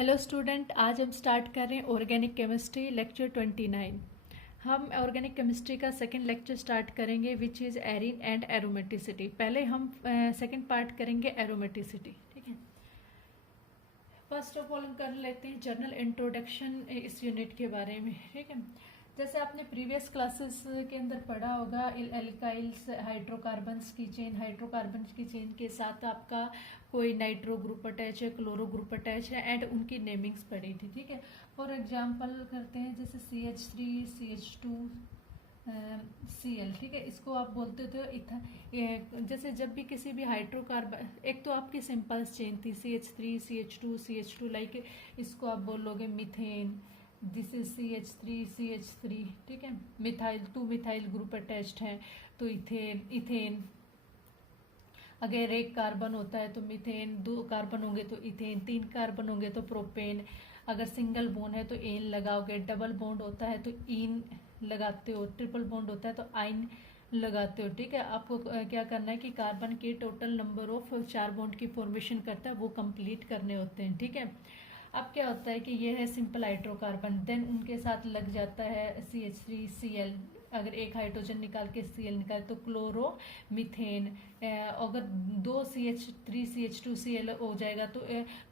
Hello student, आज हम start कर रहे हैं ऑर्गेनिक केमिस्ट्री लेक्चर 29। हम ऑर्गेनिक केमिस्ट्री का सेकंड लेक्चर स्टार्ट करेंगे which is arene and aromaticity. पहले हम सेकंड पार्ट करेंगे एरोमेटिसिटी। ठीक है, फर्स्ट ऑफ ऑल हम कर लेते हैं जनरल इंट्रोडक्शन इस यूनिट के बारे में। ठीक है, जैसे आपने प्रीवियस क्लासेस के अंदर पढ़ा होगा, एल्काइल्स हाइड्रोकार्बन्स की चेन के साथ आपका कोई नाइट्रो ग्रुप अटैच है, क्लोरो ग्रुप अटैच है एंड उनकी नेमिंग्स पढ़ी थी। ठीक है, फॉर एग्जांपल करते हैं जैसे CH3 CH2 Cl। ठीक है, इसको आप बोलते थे इथा। जैसे जब भी किसी भी हाइड्रोकार्बन, एक तो आपकी सिंपल चेन थी CH3 CH2 लाइक इसको आप बोलोगे मीथेन, दिस इज CH3 ठीक है, मिथाइल 2 मिथाइल ग्रुप अटैच्ड है तो इथेन। अगर एक कार्बन होता है तो मीथेन, 2 कार्बन होंगे तो इथेन, 3 कार्बन होंगे तो प्रोपेन। अगर सिंगल बॉन्ड है तो एन लगाओगे, डबल बॉन्ड होता है तो इन लगाते हो, ट्रिपल बॉन्ड होता है तो आइन लगाते हो। ठीक है, आपको क्या करना है कि कार्बन के टोटल नंबर ऑफ 4 बॉन्ड की फॉर्मेशन करता है वो कंप्लीट करने होते हैं। ठीक है, अब क्या होता है कि ये है सिंपल हाइड्रोकार्बन, देन उनके साथ लग जाता है CH3 Cl। अगर एक हाइड्रोजन निकाल के Cl निकाले तो क्लोरो मीथेन। अगर 2 CH3 CH2 Cl हो जाएगा तो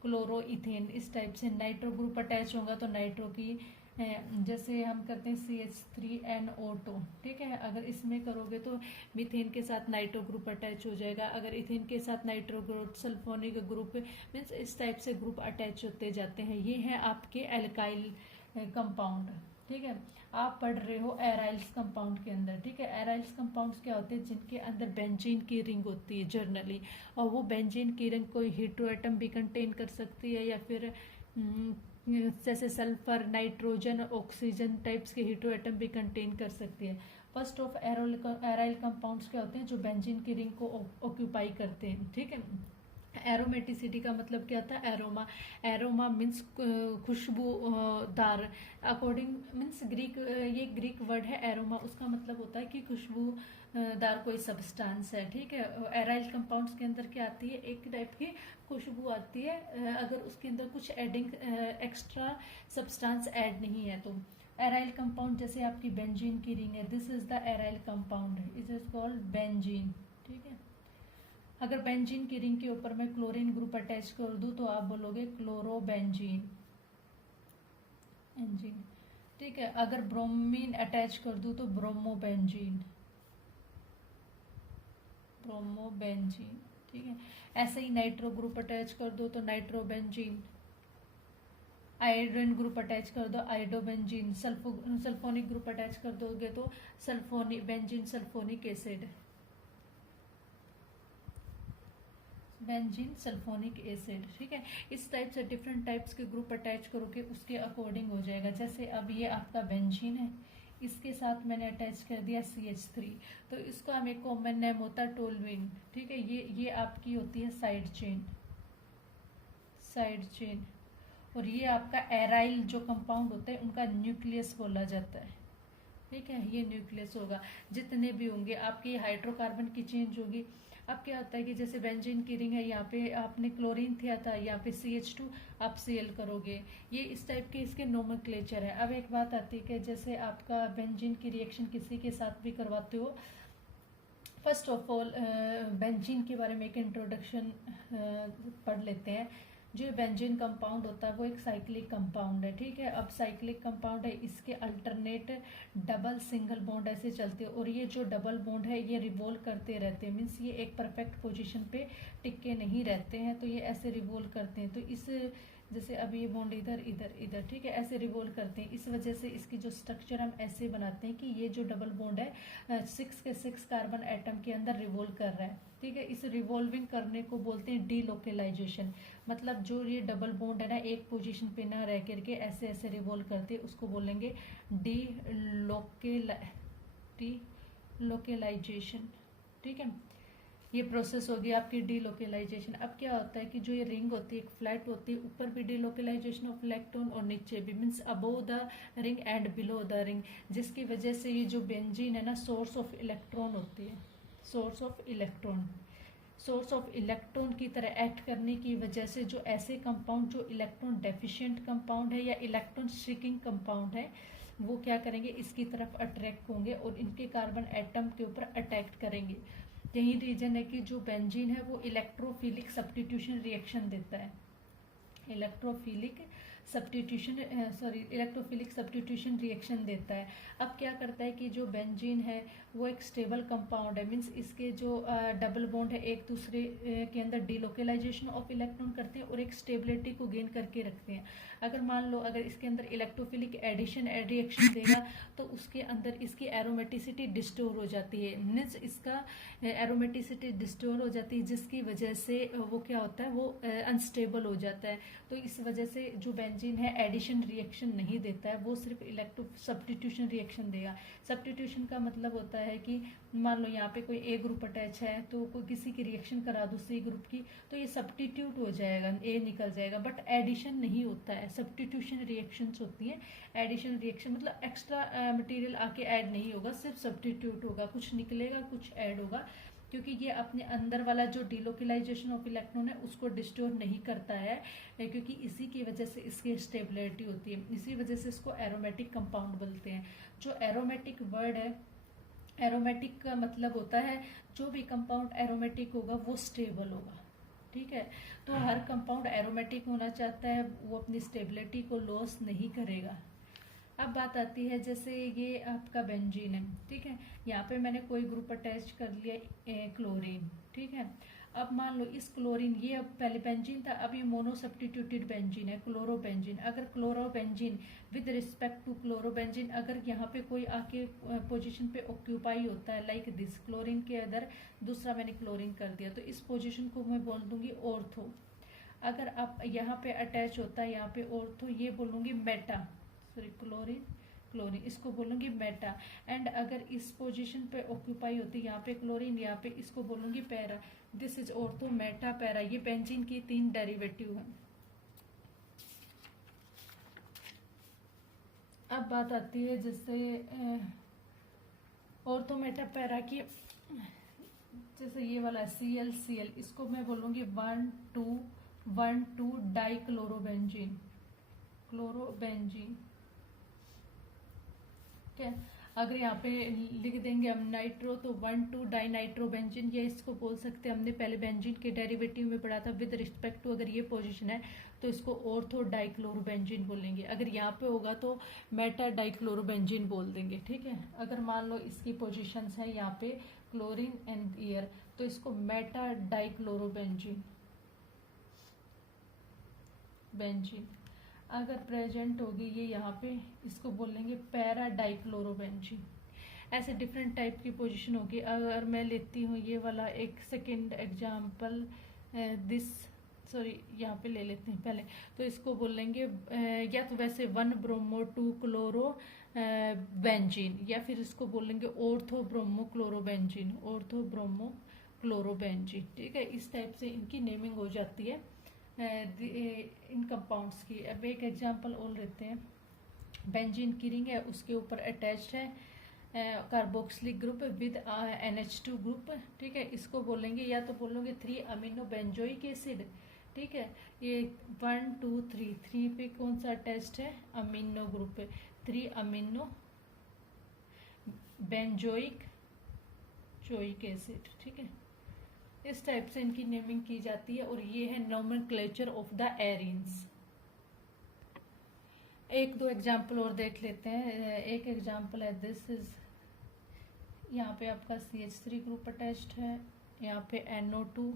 क्लोरो इथेन। इस टाइप से नाइट्रो ग्रुप अटैच होगा तो नाइट्रो की जैसे हम करते हैं CH3NO2। ठीक है, अगर इसमें करोगे तो मीथेन के साथ नाइट्रो ग्रुप अटैच हो जाएगा, अगर इथेन के साथ nitro group, sulphonic group, means इस टाइप से ग्रुप अटैच होते जाते हैं। ये है आपके एल्काइल कंपाउंड। ठीक है, आप पढ़ रहे हो एराइल्स कंपाउंड के अंदर। ठीक है, एराइल्स कंपाउंड्स क्या होते हैं, जिनके अंदर बेंजीन की रिंग होती है जनरली, और वो बेंजीन की रिंग कोई हीट्रो एटम भी कंटेन कर सकती है या फिर जैसे सल्फर, नाइट्रोजन, ऑक्सीजन टाइप्स के हीट्रो एटम भी कंटेन कर सकती है। फर्स्ट ऑफ एराइल कंपाउंड्स क्या होते हैं, जो बेंजीन की रिंग को ऑक्यूपाई करते हैं। ठीक है, एरोमेटिसिटी का मतलब क्या था, एरोमा। एरोमा मीन्स खुशबूदार, अकॉर्डिंग मीन्स ग्रीक, ये ग्रीक वर्ड है एरोमा, उसका मतलब होता है कि खुशबूदार कोई सब्सटेंस है। ठीक है, एराइल कंपाउंड्स के अंदर क्या आती है, एक टाइप की खुशबू आती है अगर उसके अंदर कुछ एडिंग एक्स्ट्रा सब्सटेंस ऐड नहीं है तो। एराइल कंपाउंड जैसे आपकी बेंजीन की रिंग है, this is the aryl compound, it is called benzene. ठीक है, अगर बेंजीन की रिंग के ऊपर मैं क्लोरीन ग्रुप अटैच कर दूं तो आप बोलोगे क्लोरोबेंजीन एंजीन। ठीक है, अगर ब्रोमीन अटैच कर दूं तो ब्रोमोबेंजीन। ठीक है, ऐसे ही नाइट्रो ग्रुप अटैच कर दो तो नाइट्रोबेंजीन। आयोडीन ग्रुप अटैच कर दो आयोडोबेंजीन। सल्फोनिक ग्रुप अटैच कर दोगे तो benzene sulphonic acid, benzene sulphonic acid. ठीक है, इस टाइप से डिफरेंट टाइप्स के ग्रुप अटैच करोगे उसके अकॉर्डिंग हो जाएगा। जैसे अब ये आपका बेंजीन है, इसके साथ मैंने अटैच कर दिया CH3 तो इसका हमें कॉमन नेम होता है टोलुइन। ठीक है, ये आपकी होती है साइड चेन। और ये आपका एराइल जो कंपाउंड होता है उनका न्यूक्लियस बोला जाता है। ठीक है, ये न्यूक्लियस होगा। जितने भी होंगे आपकी हाइड्रोकार्बन की चेंज होगी। अब क्या होता है कि जैसे बेंजीन की रिंग है, यहाँ पे आपने क्लोरीन किया था, यहाँ पे CH2 आप Cl करोगे। ये इस टाइप के इसके नोमेनक्लेचर है। अब एक बात आती है कि जैसे आपका बेंजीन की रिएक्शन किसी के साथ भी करवाते हो, फर्स्ट ऑफ ऑल बेंजीन के बारे में एक इंट्रोडक्शन पढ़ लेते हैं। जो बेंजीन कंपाउंड होता है वो एक साइक्लिक कंपाउंड है। ठीक है, अब साइक्लिक कंपाउंड है, इसके अल्टरनेट डबल सिंगल बॉन्ड ऐसे चलते हैं और ये जो डबल बॉन्ड है ये रिवॉल्व करते रहते हैं। मीन्स ये एक परफेक्ट पोजीशन पे टिके नहीं रहते हैं, तो ये ऐसे रिवॉल्व करते हैं। तो इस जैसे अब ये बॉन्ड इधर इधर इधर, ठीक है, ऐसे रिवॉल्व करते हैं। इस वजह से इसकी जो स्ट्रक्चर हम ऐसे बनाते हैं कि ये जो डबल बॉन्ड है 6 के 6 कार्बन एटम के अंदर रिवॉल्व कर रहा है। ठीक है, इस रिवॉल्विंग करने को बोलते हैं डीलोकेलाइजेशन। मतलब जो ये डबल बॉन्ड है ना, एक पोजीशन पे ना रह करके ऐसे ऐसे रिवॉल्व करते हैं, उसको बोलेंगे डीलोकेलाइजेशन। ठीक है, ये प्रोसेस होगी आपकी डीलोकेलाइजेशन। अब क्या होता है कि जो ये रिंग होती है एक फ्लैट होती है, ऊपर भी डीलोकेलाइजेशन ऑफ इलेक्ट्रॉन और नीचे भी, means above the ring and below the ring, जिसकी वजह से ये जो बेंजीन है ना सोर्स ऑफ इलेक्ट्रॉन होती है, source of electron. Source of electron की तरह एक्ट करने की वजह से जो ऐसे कंपाउंड जो इलेक्ट्रॉन डेफिशिएंट कंपाउंड है या इलेक्ट्रॉन स्ट्रिकिंग कंपाउंड है वो क्या करेंगे, इसकी तरफ अट्रैक्ट होंगे और इनके कार्बन एटम के ऊपर अटैक करेंगे। यही रीजन है कि जो बेंजीन है वो इलेक्ट्रोफिलिक सब्स्टिट्यूशन रिएक्शन देता है, इलेक्ट्रोफिलिक सब्स्टिट्यूशन रिएक्शन देता है। अब क्या करता है कि जो बेंजीन है वो एक स्टेबल कंपाउंड है, मीन्स इसके जो डबल बॉन्ड है एक दूसरे के अंदर डिलोकेलाइजेशन ऑफ इलेक्ट्रॉन करते हैं और एक स्टेबिलिटी को गेन करके रखते हैं। अगर मान लो अगर इसके अंदर इलेक्ट्रोफिलिक एडिशन रिएक्शन देगा तो उसके अंदर इसकी एरोमेटिसिटी डिस्टोर हो जाती है, मीन्स इसका एरोमेटिसिटी डिस्टोर हो जाती है जिसकी वजह से वो क्या होता है, वो अनस्टेबल हो जाता है। तो इस वजह से जो बेंजीन है एडिशन रिएक्शन नहीं देता है, वो सिर्फ इलेक्ट्रो सब्स्टिट्यूशन रिएक्शन देगा। सब्स्टिट्यूशन का मतलब होता है कि मान लो यहाँ पे कोई ए ग्रुप अटैच है तो कोई किसी की रिएक्शन करा दो सी ग्रुप की तो ये सब्स्टिट्यूट हो जाएगा, ए निकल जाएगा, बट एडिशन नहीं होता है। सब्स्टिट्यूशन रिएक्शंस होती हैं, एडिशन रिएक्शन मतलब एक्स्ट्रा मटेरियल आके ऐड नहीं होगा, सिर्फ सब्स्टिट्यूट होगा, कुछ निकलेगा कुछ ऐड होगा, क्योंकि ये अपने अंदर वाला जो डिलोकेलाइजेशन ऑफ इलेक्ट्रॉन है उसको डिस्टोर नहीं करता है, क्योंकि इसी की वजह से इसकी स्टेबिलिटी होती है, इसी वजह से इसको एरोमेटिक कंपाउंड बोलते हैं। जो एरोमेटिक वर्ड है, एरोमेटिक का मतलब होता है जो भी कंपाउंड एरोमेटिक होगा वो स्टेबल होगा, ठीक है। तो हर कंपाउंड एरोमेटिक होना चाहता है, वो अपनी स्टेबिलिटी को लॉस नहीं करेगा। अब बात आती है जैसे ये आपका बेंजीन है, ठीक है, यहाँ पे मैंने कोई ग्रुप अटैच कर लिया क्लोरीन, ठीक है। अब मान लो इस क्लोरीन, ये अब पहले बेंजीन था, अब ये मोनो सब्स्टिट्यूटेड बेंजीन है, क्लोरोबेंजीन। अगर chlorobenzene with respect to chlorobenzene अगर यहाँ पे कोई आके पोजीशन पे ऑक्यूपाई होता है लाइक दिस, क्लोरीन के अंदर दूसरा मैंने क्लोरीन कर दिया तो इस पोजीशन को मैं बोल दूंगी ऑर्थो। अगर आप यहाँ पे अटैच होता है यहाँ पे ऑर्थो, ये बोलूंगी मेटा, सॉरी क्लोरीन इसको बोलूंगी मेटा। एंड अगर इस पोजीशन पे ऑक्यूपाई होती है यहाँ पे क्लोरीन, यहाँ पे इसको बोलूंगी para. This is ortho Meta para. ये बेंजीन की 3 डेरिवेटिव है। अब बात आती है जैसे ऑर्थो मेटा पैरा की, जैसे ये वाला CL इसको मैं बोलूंगी 1,2 डाई क्लोरोबेंजीन, ठीक है। अगर यहाँ पे लिख देंगे हम नाइट्रो तो 1,2 डाई नाइट्रोबेंजीन, ये इसको बोल सकते हैं, हमने पहले बेंजीन के डेरिवेटिव में पढ़ा था विद रिस्पेक्ट टू, अगर ये पोजीशन है तो इसको ऑर्थो डाइक्लोरोबेंजीन बोलेंगे। अगर यहाँ पे होगा तो मेटा डाइक्लोरोबेंजीन बोल देंगे, ठीक है। अगर मान लो इसकी पोजीशंस है यहाँ पे क्लोरीन एंड एयर तो इसको मेटा डाइक्लोरोबेंजीन अगर प्रेजेंट होगी ये यहाँ पे इसको बोलेंगे पैरा डाइक्लोरोबेंजीन। ऐसे डिफरेंट टाइप की पोजीशन होगी। अगर मैं लेती हूँ ये वाला एक सेकेंड एग्जाम्पल, यहाँ पे ले लेते हैं पहले, तो इसको बोलेंगे या तो वैसे 1 ब्रोमो 2 क्लोरो बेंजीन, या फिर इसको बोलेंगे ऑर्थो ब्रोमो क्लोरोबेंजीन, ठीक है। इस टाइप से इनकी नेमिंग हो जाती है इन कंपाउंड्स की। अब एक एग्जांपल और लेते हैं, बेंजीन की रिंग है, उसके ऊपर अटैच्ड है carboxylic group with NH2 group, ठीक है। इसको बोलेंगे या तो बोलोगे 3 अमीनो बेंजोइक एसिड, ठीक है। ये 1 2 3 पे कौन सा अटैच्ड है, अमीनो ग्रुप है, 3 अमीनो बेंजोइक एसिड, ठीक है। इस टाइप से इनकी नेमिंग की जाती है और ये है नोमेनक्लेचर ऑफ द एरीन्स। एक दो एग्जाम्पल और देख लेते हैं। एक एग्जाम्पल है दिस इज, यहाँ पे आपका CH3 ग्रुप अटैच्ड है, यहाँ पे NO2,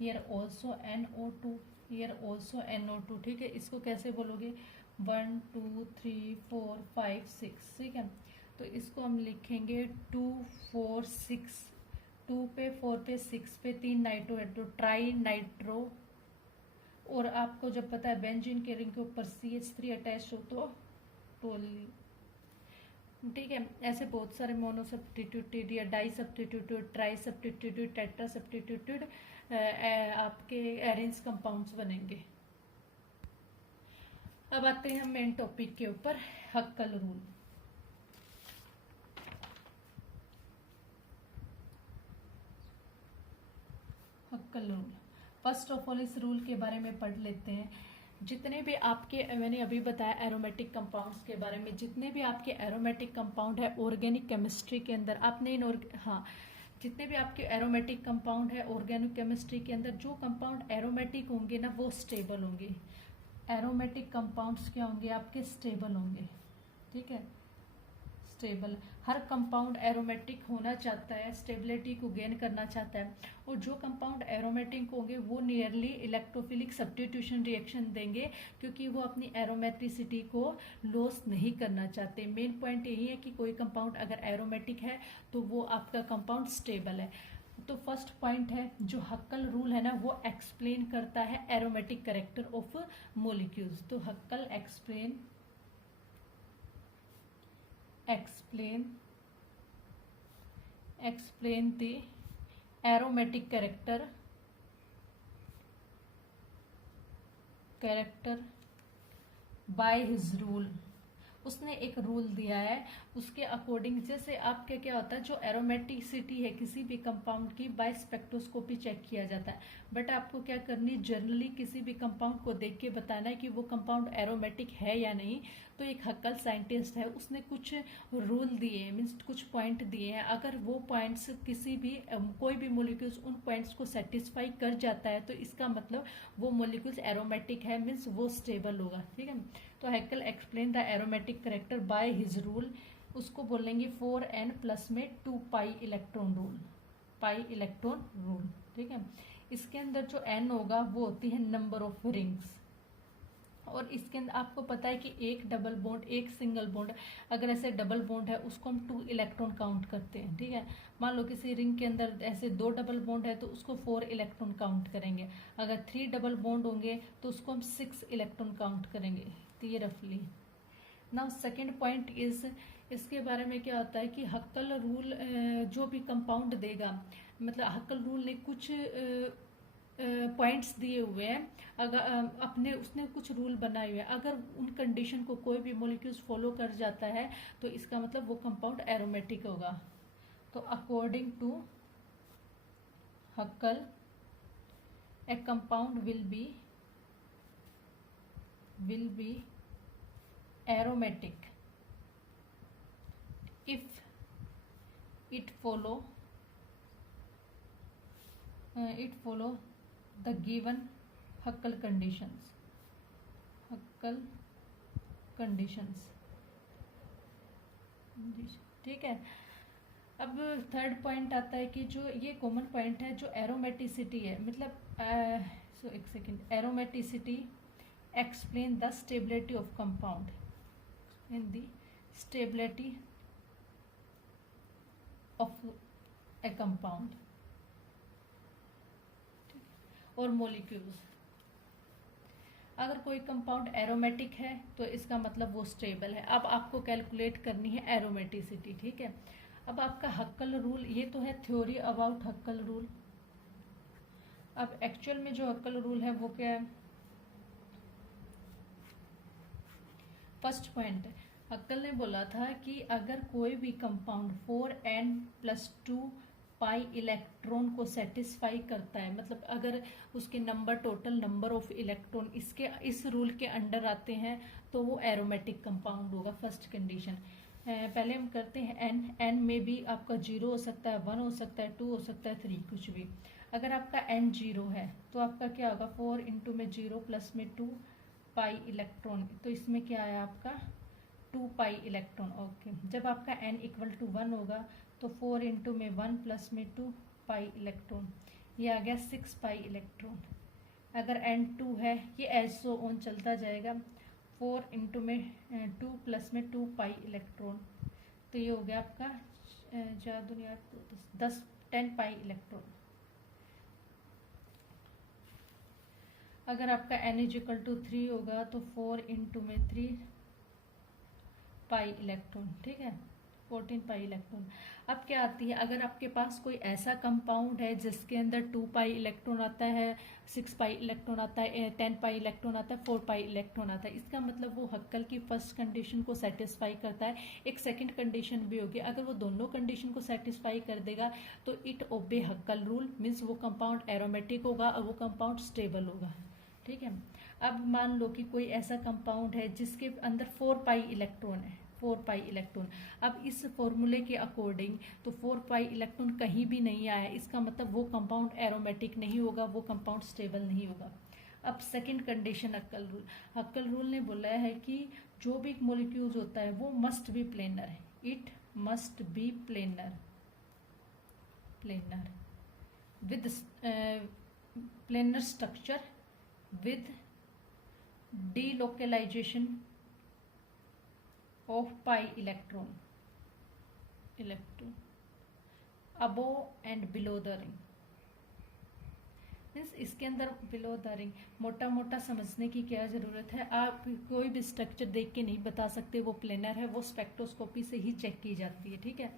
here also NO2, here also NO2, ठीक है। इसको कैसे बोलोगे 1 2 3 4 5 6, ठीक है। तो इसको हम लिखेंगे 2 4 6, 2 पे 4 पे 6 पे 3 नाइट्रो है तो ट्राई नाइट्रो। और आपको जब पता है बेंजीन के रिंग के ऊपर CH3 अटैच हो तो टोली, ठीक है। ऐसे बहुत सारे मोनो सब्स्टिट्यूटेड या di substituted, tri substituted, tetra substituted आपके एरेंज कंपाउंड्स बनेंगे। अब आते हैं हम मेन टॉपिक के ऊपर, Huckel rule. Huckel rule. First of all इस रूल के बारे में पढ़ लेते हैं। जितने भी आपके, मैंने अभी बताया एरोमेटिक कंपाउंड्स के बारे में, जितने भी आपके एरोमेटिक कंपाउंड है ऑर्गेनिक केमिस्ट्री के अंदर, आपने जितने भी आपके एरोमेटिक कंपाउंड है ऑर्गेनिक केमिस्ट्री के अंदर, जो कंपाउंड एरोमेटिक होंगे ना वो स्टेबल होंगे। एरोमेटिक कंपाउंड्स क्या होंगे आपके, स्टेबल होंगे। ठीक है, स्टेबल। हर कंपाउंड एरोमेटिक होना चाहता है, स्टेबिलिटी को गेन करना चाहता है, और जो कंपाउंड एरोमेटिक होंगे वो नियरली इलेक्ट्रोफिलिक सब्स्टिट्यूशन रिएक्शन देंगे, क्योंकि वो अपनी एरोमेटिसिटी को लॉस नहीं करना चाहते। मेन पॉइंट यही है कि कोई कंपाउंड अगर एरोमेटिक है तो वो आपका कंपाउंड स्टेबल है। तो फर्स्ट पॉइंट है जो हक्कल रूल है ना, वो एक्सप्लेन करता है एरोमेटिक कैरेक्टर ऑफ मोलिक्यूल्स। तो हक्कल explain the aromatic character by his rule। उसने एक रूल दिया है, उसके अकॉर्डिंग जैसे आपके क्या होता है, जो एरोमेटिसिटी है किसी भी कंपाउंड की बाय स्पेक्ट्रोस्कोपी चेक किया जाता है, बट आपको क्या करनी, जनरली किसी भी कंपाउंड को देख के बताना है कि वो कंपाउंड एरोमेटिक है या नहीं। तो एक हक्कल साइंटिस्ट है, उसने कुछ रूल दिए, मीन्स कुछ पॉइंट दिए हैं। अगर वो पॉइंट्स किसी भी कोई भी मोलिक्यूल्स उन पॉइंट्स को सेटिस्फाई कर जाता है तो इसका मतलब वो मोलिक्यूल्स एरोमेटिक है, मीन्स वो स्टेबल होगा। ठीक है, तो Huckel explain the aromatic character by his rule. उसको बोलेंगे 4n प्लस में 2 पाई इलेक्ट्रॉन रूल। ठीक है, इसके अंदर जो n होगा वो होती है नंबर ऑफ रिंग्स, और इसके अंदर आपको पता है कि एक डबल बॉन्ड, एक सिंगल बॉन्ड, अगर ऐसे डबल बॉन्ड है उसको हम 2 इलेक्ट्रॉन काउंट करते हैं। ठीक है, मान लो किसी रिंग के अंदर ऐसे 2 डबल बॉन्ड है तो उसको 4 इलेक्ट्रॉन काउंट करेंगे। अगर 3 डबल बॉन्ड होंगे तो उसको हम 6 इलेक्ट्रॉन काउंट करेंगे। तो ये रफली। नाउ सेकेंड पॉइंट इज, इसके बारे में क्या होता है कि हक्कल रूल जो भी कंपाउंड देगा, मतलब हक्कल रूल ने कुछ पॉइंट्स दिए हुए हैं, अगर उसने कुछ रूल बनाए हुए हैं, अगर उन कंडीशन को कोई भी मॉलिक्यूल्स फॉलो कर जाता है तो इसका मतलब वो कंपाउंड एरोमेटिक होगा। तो according to Huckel a compound will be aromatic if it follow the given Huckel conditions। ठीक है, अब थर्ड पॉइंट आता है कि जो ये कॉमन पॉइंट है, जो एरोमेटिसिटी है, मतलब एक second, aromaticity explain the stability of compound, explain the stability of a compound और molecules। अगर कोई कंपाउंड एरोमेटिक है तो इसका मतलब वो स्टेबल है। अब आपको कैलकुलेट करनी है एरोमेटिसिटी। ठीक है, अब आपका हक्कल रूल, ये तो है थ्योरी अबाउट हक्कल रूल। अब एक्चुअल में जो हक्कल रूल है वो क्या है, फर्स्ट पॉइंट, हक्कल ने बोला था कि अगर कोई भी compound 4n plus 2 pi electron को सेटिस्फाई करता है, मतलब अगर उसके number, total number of electron इस रूल के अंडर आते हैं तो वो एरोमेटिक कंपाउंड होगा। First condition. पहले हम करते हैं n में भी आपका 0 हो सकता है, 1 हो सकता है, 2 हो सकता है, 3, कुछ भी। अगर आपका n 0 है तो आपका क्या होगा, 4 इंटू में 0 प्लस में 2 पाई इलेक्ट्रॉन, तो इसमें क्या आया आपका 2 पाई इलेक्ट्रॉन। ओके, जब आपका n इक्वल टू 1 होगा तो 4 इंटू में 1 प्लस में 2 पाई इलेक्ट्रॉन, ये आ गया 6 पाई इलेक्ट्रॉन। अगर n 2 है, ये एज सो ऑन चलता जाएगा, 4 इंटू में 2 प्लस में 2 पाई इलेक्ट्रॉन, तो ये हो गया आपका 10 पाई इलेक्ट्रॉन। अगर आपका n इक्वल टू 3 होगा तो 4 इंटू में 3 पाई इलेक्ट्रॉन। ठीक है, 14 पाई इलेक्ट्रॉन। अब क्या आती है, अगर आपके पास कोई ऐसा कंपाउंड है जिसके अंदर 2 पाई इलेक्ट्रॉन आता है, 6 पाई इलेक्ट्रॉन आता है, 10 पाई इलेक्ट्रॉन आता है, 4 पाई इलेक्ट्रॉन आता है, इसका मतलब वो हक्कल की फर्स्ट कंडीशन को सेटिस्फाई करता है। एक सेकंड कंडीशन भी होगी, अगर वो दोनों कंडीशन को सेटिस्फाई कर देगा तो इट ओबे हक्कल रूल, मीन्स वो कंपाउंड एरोमेटिक होगा और वो कंपाउंड स्टेबल होगा। ठीक है। अब मान लो कि कोई ऐसा कंपाउंड है जिसके अंदर 4 पाई इलेक्ट्रॉन है, 4 पाई इलेक्ट्रॉन। अब इस फॉर्मूले के अकॉर्डिंग तो 4 पाई इलेक्ट्रॉन कहीं भी नहीं आया, इसका मतलब वो कंपाउंड एरोमेटिक नहीं होगा, वो कंपाउंड स्टेबल नहीं होगा। अब second condition हक्कल rule, Huckel rule ने बोला है कि जो भी मॉलिक्यूल्स होता है वो मस्ट बी प्लेनर है, it must be planar, planar with planar structure with delocalization of pi electron above and below the ring। Means इसके अंदर बिलो द रिंग, मोटा मोटा समझने की क्या ज़रूरत है, आप कोई भी स्ट्रक्चर देख के नहीं बता सकते वो प्लेनर है, वो स्पेक्ट्रोस्कोपी से ही चेक की जाती है। ठीक है।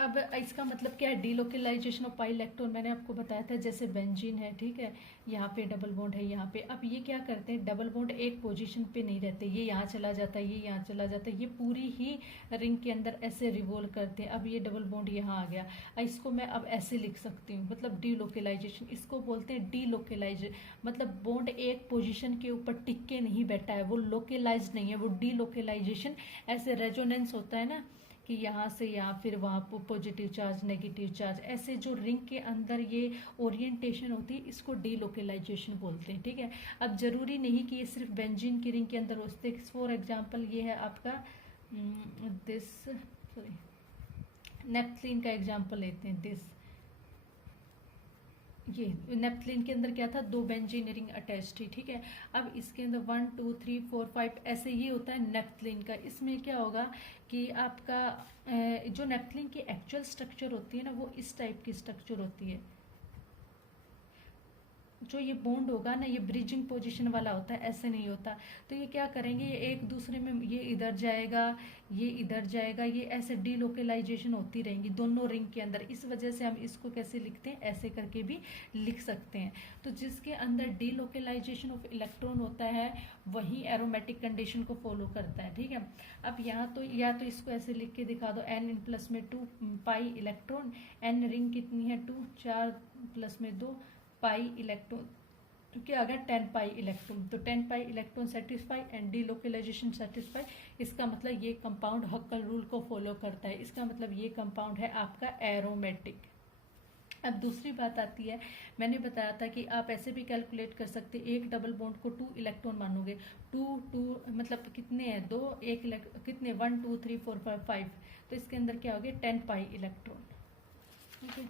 अब इसका मतलब क्या है, डीलोकलाइजेशन ऑफ पाई इलेक्ट्रॉन मैंने आपको बताया था, जैसे बेंजीन है, ठीक है, यहाँ पे डबल बॉन्ड है यहाँ पे। अब ये क्या करते हैं, डबल बॉन्ड एक पोजीशन पे नहीं रहते, ये यहाँ चला जाता है, ये यहाँ चला जाता है, ये पूरी ही रिंग के अंदर ऐसे रिवॉल्व करते हैं। अब ये डबल बॉन्ड यहाँ आ गया, इसको मैं अब ऐसे लिख सकती हूँ, मतलब डीलोकलाइजेशन, इसको बोलते हैं डीलोकलाइज, मतलब बॉन्ड एक पोजिशन के ऊपर टिक के नहीं बैठा है, वो लोकलाइज नहीं है, वो डीलोकलाइजेशन। ऐसे रेजोनेंस होता है ना कि यहाँ से यहाँ, फिर वहाँ पॉजिटिव चार्ज नेगेटिव चार्ज, ऐसे जो रिंग के अंदर ये ओरिएंटेशन होती है, इसको डीलोकलाइजेशन बोलते हैं। ठीक है। अब जरूरी नहीं कि ये सिर्फ बेंजीन की रिंग के अंदर होते। फॉर एग्जांपल ये है आपका नेप्थलीन का एग्जांपल लेते हैं। ये नेप्थलीन के अंदर क्या था, 2 बेंजीन रिंग अटैच थी। ठीक है। अब इसके अंदर 1 2 3 4 5 ऐसे ये होता है नेप्थलीन का। इसमें क्या होगा कि आपका जो नेप्थलीन की एक्चुअल स्ट्रक्चर होती है ना, वो इस टाइप की स्ट्रक्चर होती है। जो ये बॉन्ड होगा ना, ये ब्रिजिंग पोजीशन वाला होता है, ऐसे नहीं होता। तो ये क्या करेंगे, ये एक दूसरे में, ये इधर जाएगा, ये इधर जाएगा, ये ऐसे डीलोकलाइजेशन होती रहेंगी दोनों रिंग के अंदर। इस वजह से हम इसको कैसे लिखते हैं, ऐसे करके भी लिख सकते हैं। तो जिसके अंदर डीलोकलाइजेशन ऑफ इलेक्ट्रॉन होता है वही एरोमेटिक कंडीशन को फॉलो करता है। ठीक है। अब यहाँ तो या तो इसको ऐसे लिख के दिखा दो, n प्लस में 2 पाई इलेक्ट्रॉन, n रिंग कितनी है 2, 4 प्लस में 2 पाई इलेक्ट्रॉन, तो क्या आ गया 10 पाई इलेक्ट्रॉन। तो 10 pi electron satisfy and delocalization satisfy, इसका मतलब ये कंपाउंड हक्कल रूल को फॉलो करता है, इसका मतलब ये कंपाउंड है आपका एरोमेटिक। अब दूसरी बात आती है, मैंने बताया था कि आप ऐसे भी कैलकुलेट कर सकते, एक डबल बॉन्ड को 2 इलेक्ट्रॉन मानोगे, 2 मतलब कितने हैं 2, एक कितने 1 2 3 4 5, तो इसके अंदर क्या हो गया 10 पाई इलेक्ट्रॉन। ठीक है।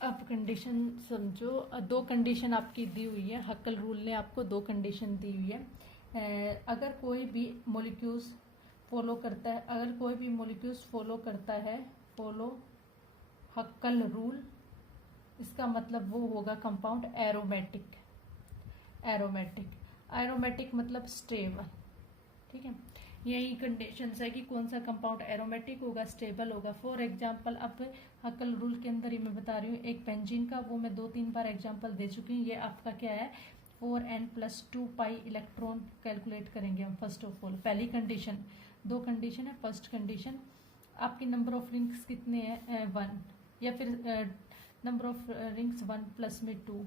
अब कंडीशन समझो, 2 कंडीशन आपकी दी हुई है, हक्कल रूल ने आपको 2 कंडीशन दी हुई है। अगर कोई भी मॉलिक्यूल्स फॉलो करता है, फॉलो हक्कल रूल, इसका मतलब वो होगा कंपाउंड एरोमेटिक। एरोमेटिक मतलब स्टेबल। ठीक है। यही कंडीशंस है कि कौन सा कंपाउंड एरोमेटिक होगा, स्टेबल होगा। फॉर एग्जांपल अब हक्कल रूल के अंदर ही मैं बता रही हूँ, एक बेंजीन का, वो मैं 2-3 बार एग्जांपल दे चुकी हूँ। ये आपका क्या है 4n + 2 पाई इलेक्ट्रॉन कैलकुलेट करेंगे हम। फर्स्ट ऑफ ऑल पहली कंडीशन, 2 कंडीशन है। फर्स्ट कंडीशन, आपके नंबर ऑफ रिंग्स कितने हैं 1, या फिर नंबर ऑफ रिंग्स 1 प्लस में 2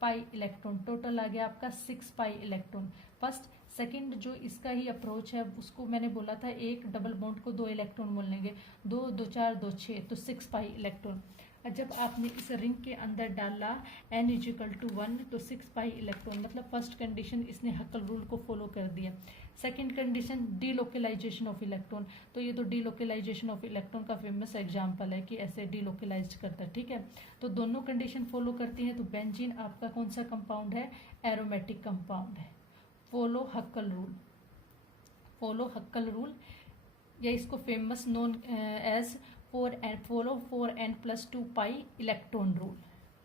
पाई इलेक्ट्रॉन, टोटल आ गया आपका 6 पाई इलेक्ट्रॉन। फर्स्ट। सेकंड जो इसका ही अप्रोच है, उसको मैंने बोला था एक डबल बॉन्ड को 2 इलेक्ट्रॉन बोल लेंगे, 2 2 4 2 6, तो 6 पाई इलेक्ट्रॉन। जब आपने इस रिंग के अंदर डाला n = 1, तो 6 पाई इलेक्ट्रॉन, मतलब फर्स्ट कंडीशन इसने हक्कल रूल को फॉलो कर दिया। Second condition delocalization of electron, तो ये तो डीलोकलाइजेशन ऑफ इलेक्ट्रॉन का फेमस एग्जांपल है कि ऐसे डीलोकलाइज करता है। ठीक है। तो दोनों कंडीशन फॉलो करती हैं, तो बेंजीन आपका कौन सा कंपाउंड है, एरोमेटिक कंपाउंड है। फॉलो हक्कल रूल, या इसको famous known as follow 4n + 2 pi electron rule.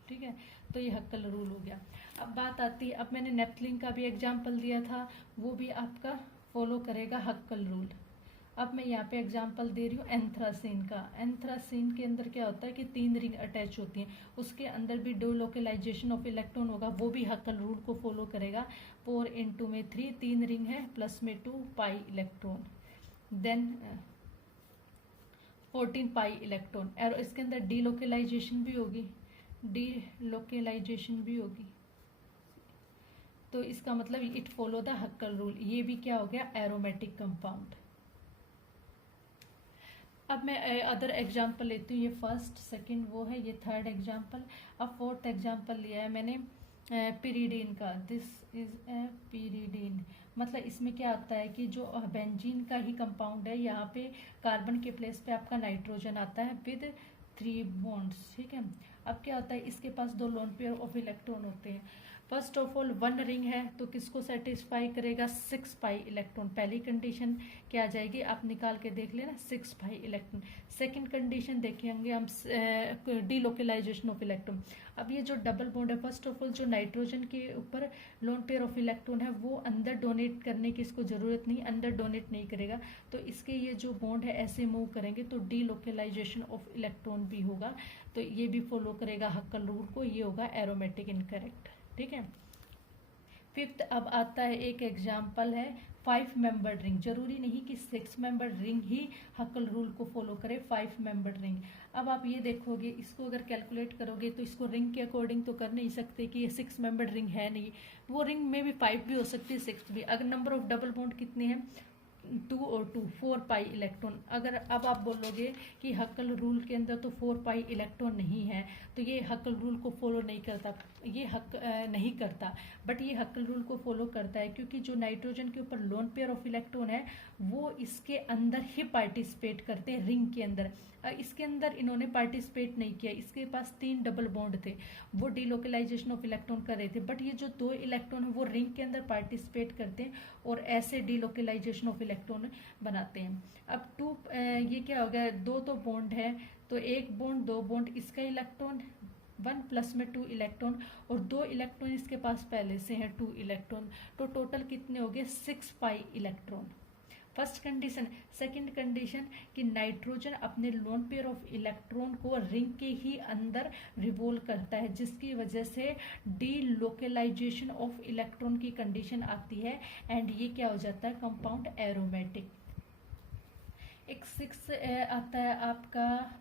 ठीक है। तो ये हक्कल रूल हो गया। अब बात आती है, अब मैंने नेप्थलीन का भी एग्जांपल दिया था, वो भी आपका फॉलो करेगा हक्कल रूल। अब मैं यहाँ पे एग्जांपल दे रही हूँ एंथ्रासीन का। एंथ्रासीन के अंदर क्या होता है कि 3 रिंग अटैच होती हैं, उसके अंदर भी डीलोकेलाइजेशन ऑफ इलेक्ट्रॉन होगा, वो भी हक्कल रूल को फॉलो करेगा। 4 × में 3, 3 रिंग है, प्लस में 2 pi electron, then 14 pi electron. और इसके अंदर डीलोकेलाइजेशन भी होगी, डीलोकेलाइजेशन भी होगी, तो इसका मतलब इट फॉलो द हक्कल रूल। ये भी क्या हो गया, एरोमेटिक कंपाउंड। अब मैं अदर एग्जाम्पल लेती हूँ, ये फर्स्ट सेकंड वो है, ये थर्ड एग्जाम्पल। अब फोर्थ एग्जाम्पल लिया है मैंने पिरीडीन का। दिस इज ए पिरीडीन, मतलब इसमें क्या आता है कि जो बेंजीन का ही कंपाउंड है, यहाँ पे कार्बन के प्लेस पे आपका नाइट्रोजन आता है विद 3 बॉन्ड्स, ठीक है। अब क्या होता है, इसके पास 2 लोन पेयर ऑफ इलेक्ट्रॉन होते हैं। फर्स्ट ऑफ ऑल 1 रिंग है, तो किसको सेटिस्फाई करेगा, 6 पाई इलेक्ट्रॉन। पहली कंडीशन क्या आ जाएगी, आप निकाल के देख लेना, 6 पाई इलेक्ट्रॉन। सेकंड कंडीशन देखेंगे हम, डीलोकेलाइजेशन ऑफ इलेक्ट्रॉन। अब ये जो डबल बॉन्ड है, फर्स्ट ऑफ ऑल जो नाइट्रोजन के ऊपर लोन पेयर ऑफ इलेक्ट्रॉन है, वो अंदर डोनेट करने की इसको जरूरत नहीं, अंदर डोनेट नहीं करेगा, तो इसके ये जो बॉन्ड है ऐसे मूव करेंगे, तो डीलोकेलाइजेशन ऑफ इलेक्ट्रॉन भी होगा, तो ये भी फॉलो करेगा हक्कल रूल को, ये होगा एरोमेटिक इनकरेक्ट, ठीक है। फिफ्थ अब आता है एक एग्जाम्पल है 5 मेंबर्ड रिंग। जरूरी नहीं कि 6 मेंबर्ड रिंग ही हक्कल रूल को फॉलो करे, 5 मेंबर्ड रिंग। अब आप ये देखोगे, इसको अगर कैलकुलेट करोगे तो इसको रिंग के अकॉर्डिंग तो कर नहीं सकते कि ये 6 मेंबर्ड रिंग है नहीं, वो रिंग में भी 5 भी हो सकती है, 6 भी। अगर नंबर ऑफ डबल बॉन्ड कितने हैं, 2 और 2, 4 पाई इलेक्ट्रॉन। अगर अब आप बोलोगे कि हक्कल रूल के अंदर तो 4 पाई इलेक्ट्रॉन नहीं है, तो ये हक्कल रूल को फॉलो नहीं करता, ये नहीं करता, बट ये हक्कल रूल को फॉलो करता है, क्योंकि जो नाइट्रोजन के ऊपर लोन पेयर ऑफ इलेक्ट्रॉन है वो इसके अंदर ही पार्टिसिपेट करते हैं, रिंग के अंदर। इसके अंदर इन्होंने पार्टिसिपेट नहीं किया, इसके पास 3 डबल बॉन्ड थे, वो डीलोकेलाइजेशन ऑफ इलेक्ट्रॉन कर रहे थे, बट ये जो 2 इलेक्ट्रॉन है वो रिंग के अंदर पार्टिसिपेट करते हैं और ऐसे डीलोकेलाइजेशन ऑफ इलेक्ट्रॉन बनाते हैं। अब 2 ये क्या हो गया, 2 तो बॉन्ड है, तो 1 बॉन्ड 2 बॉन्ड, इसका इलेक्ट्रॉन 1 प्लस में 2 इलेक्ट्रॉन, और 2 इलेक्ट्रॉन इसके पास पहले से हैं 2 इलेक्ट्रॉन, तो टोटल कितने हो गए, 6 pi electron. First condition. Second condition कि नाइट्रोजन अपने लोन पेयर ऑफ इलेक्ट्रॉन को रिंग के ही अंदर रिवॉल्व करता है, जिसकी वजह से डीलोकेलाइजेशन ऑफ इलेक्ट्रॉन की कंडीशन आती है, एंड ये क्या हो जाता है, कंपाउंड एरोमेटिक। एक 6 आता है आपका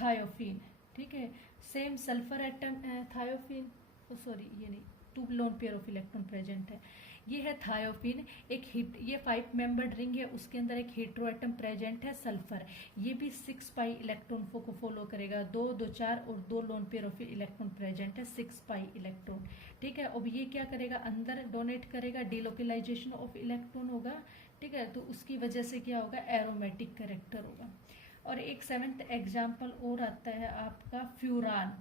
थायोफीन, ठीक है, same sulphur atom thiophene, sorry ये नहीं, 2 lone pair of electron present है, ये है थायोफीन। एक हिट, ये 5 मेंबर्ड रिंग है, उसके अंदर एक हेट्रो एटम प्रेजेंट है सल्फर, ये भी 6 पाई इलेक्ट्रॉन को फॉलो करेगा, 2 2 4 और 2 lone pair of electron present है, 6 पाई इलेक्ट्रॉन, ठीक है। अब ये क्या करेगा, अंदर डोनेट करेगा, डीलोकेलाइजेशन ऑफ इलेक्ट्रॉन होगा, ठीक है, तो उसकी वजह से क्या होगा, एरोमेटिक कैरेक्टर होगा। और एक 7th एग्जाम्पल और आता है आपका फ्यूरान।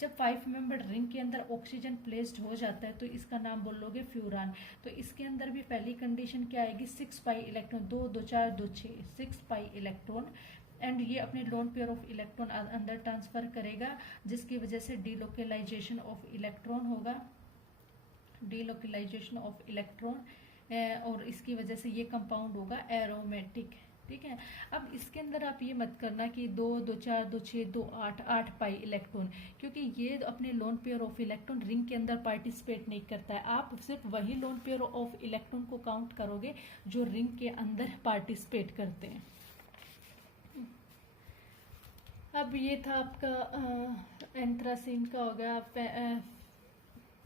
जब 5 मेंबर्ड रिंग के अंदर ऑक्सीजन प्लेस्ड हो जाता है तो इसका नाम बोलोगे फ्यूरान। तो इसके अंदर भी पहली कंडीशन क्या आएगी, 6 pi electron, 2 2 4 2 6, 6 pi electron, and ये अपने लोन पेयर ऑफ इलेक्ट्रॉन अंदर ट्रांसफर करेगा, जिसकी वजह से डीलोकेलाइजेशन ऑफ इलेक्ट्रॉन होगा, डीलोकेलाइजेशन ऑफ इलेक्ट्रॉन, और इसकी वजह से ये कंपाउंड होगा एरोमेटिक, ठीक है। अब इसके अंदर आप ये मत करना कि 2 2 4 2 6 2 8 8 पाई इलेक्ट्रॉन, क्योंकि ये अपने lone pair of electron ring के अंदर पार्टिसिपेट नहीं करता है, आप सिर्फ वही लोन पेयर ऑफ इलेक्ट्रॉन को काउंट करोगे जो रिंग के अंदर पार्टिसिपेट करते हैं। अब ये था आपका एंथ्रासीन का हो गया,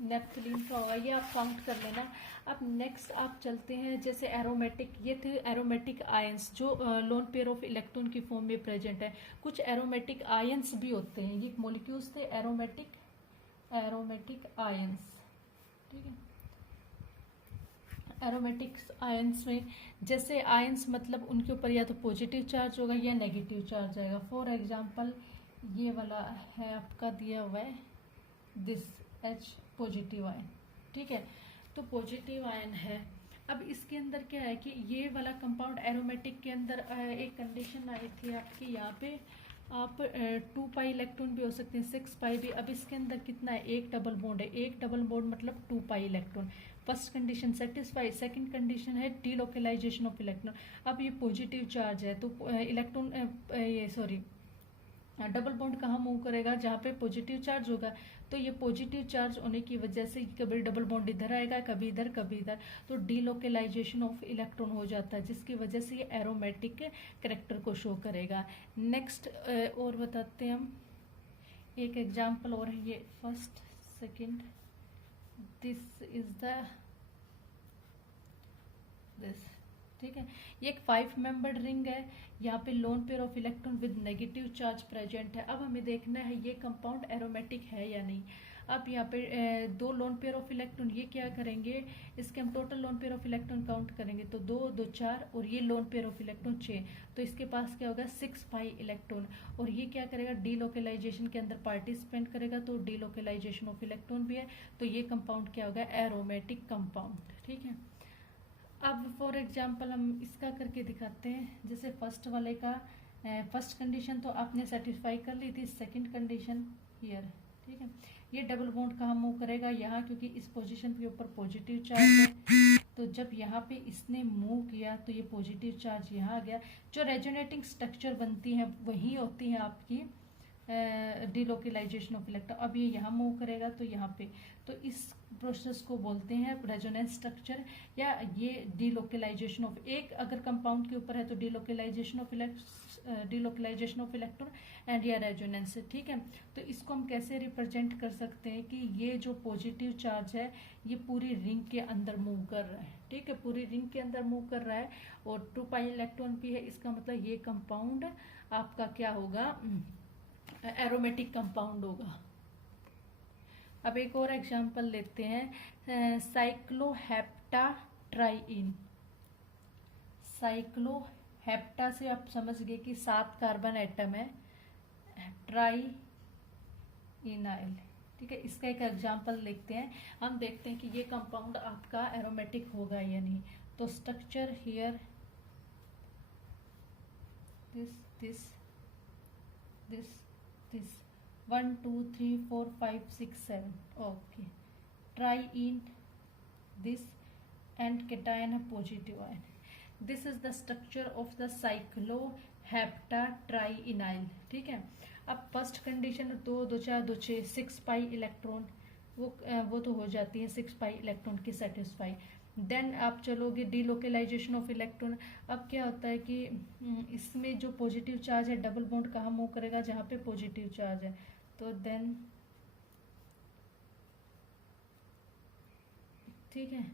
नेफ्थलीन का होगा, ये आप काउंट कर लेना। अब नेक्स्ट आप चलते हैं, जैसे एरोमेटिक, ये थे एरोमेटिक आयंस जो लोन पेयर ऑफ इलेक्ट्रॉन की फॉर्म में प्रेजेंट है। कुछ एरोमेटिक आयंस भी होते हैं, ये मॉलिक्यूल्स थे एरोमेटिक आयंस, ठीक है। एरोमेटिक आयंस में जैसे आयंस मतलब उनके ऊपर या तो पॉजिटिव चार्ज होगा या नेगेटिव चार्ज आएगा। फॉर एग्जांपल ये वाला है आपका दिया हुआ है, दिस H पॉजिटिव आयन, ठीक है, तो पॉजिटिव आयन है। अब इसके अंदर क्या है कि ये वाला कंपाउंड एरोमेटिक के अंदर एक कंडीशन आई थी आपकी यहाँ पे आप 2 पाई इलेक्ट्रॉन भी हो सकते हैं, 6 पाई भी। अब इसके अंदर कितना है, एक डबल बॉन्ड है, एक डबल बॉन्ड मतलब 2 pi electron. First condition satisfy. Second condition है डीलोकलाइजेशन ऑफ इलेक्ट्रॉन। अब ये पॉजिटिव चार्ज है तो इलेक्ट्रॉन ये सॉरी डबल बॉन्ड कहाँ मूव करेगा, जहाँ पे पॉजिटिव चार्ज होगा। तो ये पॉजिटिव चार्ज होने की वजह से कभी डबल बॉन्ड इधर आएगा, कभी इधर कभी इधर, तो डीलोकलाइजेशन ऑफ इलेक्ट्रॉन हो जाता है, जिसकी वजह से ये एरोमेटिक कैरेक्टर को शो करेगा। नेक्स्ट और बताते हैं हम एक एग्जाम्पल और है, ये first second, this is this, ठीक है। ये एक 5 मेंबर्ड रिंग है, यहाँ पे lone pair of electron with negative charge present है। अब हमें देखना है ये कंपाउंड एरोमेटिक है या नहीं। अब यहाँ पे 2 लोन पेयर ऑफ इलेक्ट्रॉन, ये क्या करेंगे, इसके हम total lone pair of electron count करेंगे तो 2 2 4 और ये लोन पेयर ऑफ इलेक्ट्रॉन 6, तो इसके पास क्या होगा 6 पाई इलेक्ट्रॉन। और ये क्या करेगा, डीलोकलाइजेशन के अंदर पार्टिसिपेंट करेगा, तो डीलोकलाइजेशन ऑफ इलेक्ट्रॉन भी है, तो ये कंपाउंड क्या होगा, एरोमेटिक कंपाउंड, ठीक है। अब फॉर एग्जांपल हम इसका करके दिखाते हैं। जैसे फर्स्ट वाले का फर्स्ट कंडीशन तो आपने सेटिस्फाई कर ली थी, सेकंड कंडीशन हियर, ठीक है। ये डबल बॉन्ड कहाँ मूव करेगा, यहाँ, क्योंकि इस पोजीशन के ऊपर पॉजिटिव चार्ज है, तो जब यहाँ पे इसने मूव किया तो ये पॉजिटिव चार्ज यहाँ आ गया। जो रेजोनेटिंग स्ट्रक्चर बनती हैं वही होती हैं आपकी डीलोकलाइजेशन ऑफ इलेक्ट्रॉन। अब ये यहाँ मूव करेगा तो यहाँ पे, तो इस प्रोसेस को बोलते हैं रेजोनेंस स्ट्रक्चर या ये डीलोकलाइजेशन ऑफ, एक अगर कंपाउंड के ऊपर है तो डीलोकलाइजेशन ऑफ इलेक्ट्रॉन एंड या रेजोनेंस, ठीक है। तो इसको हम कैसे रिप्रेजेंट कर सकते हैं कि ये जो पॉजिटिव चार्ज है ये पूरी रिंग के अंदर मूव कर रहा है, ठीक है, पूरी रिंग के अंदर मूव कर रहा है और 2 पाई इलेक्ट्रॉन भी है। इसका मतलब ये कंपाउंड आपका क्या होगा, एरोमेटिक कंपाउंड होगा। अब एक और एग्जांपल लेते हैं, साइक्लोहेप्टाट्राईइन। साइक्लोहेप्टा से आप समझ गए कि 7 कार्बन एटम है, ट्राई इनाइल, ठीक है। इसका एक एग्जांपल देखते हैं, हम देखते हैं कि ये कंपाउंड आपका एरोमेटिक होगा या नहीं। तो structure here, this this this this 1 2 3 4 5 6 7, okay, triene this and cation है positive ion. This is the structure of the cycloheptatrienyl, ठीक है। अब फर्स्ट कंडीशन 2 2 4 2 6 6 पाई इलेक्ट्रॉन, वो तो हो जाती है 6 पाई इलेक्ट्रॉन की सेटिस्फाई। देन आप चलोगे डीलोकलाइजेशन ऑफ इलेक्ट्रॉन। अब क्या होता है कि इसमें जो पॉजिटिव चार्ज है डबल बॉन्ड कहाँ मूव करेगा, जहाँ पे पॉजिटिव चार्ज है, तो देन, ठीक है,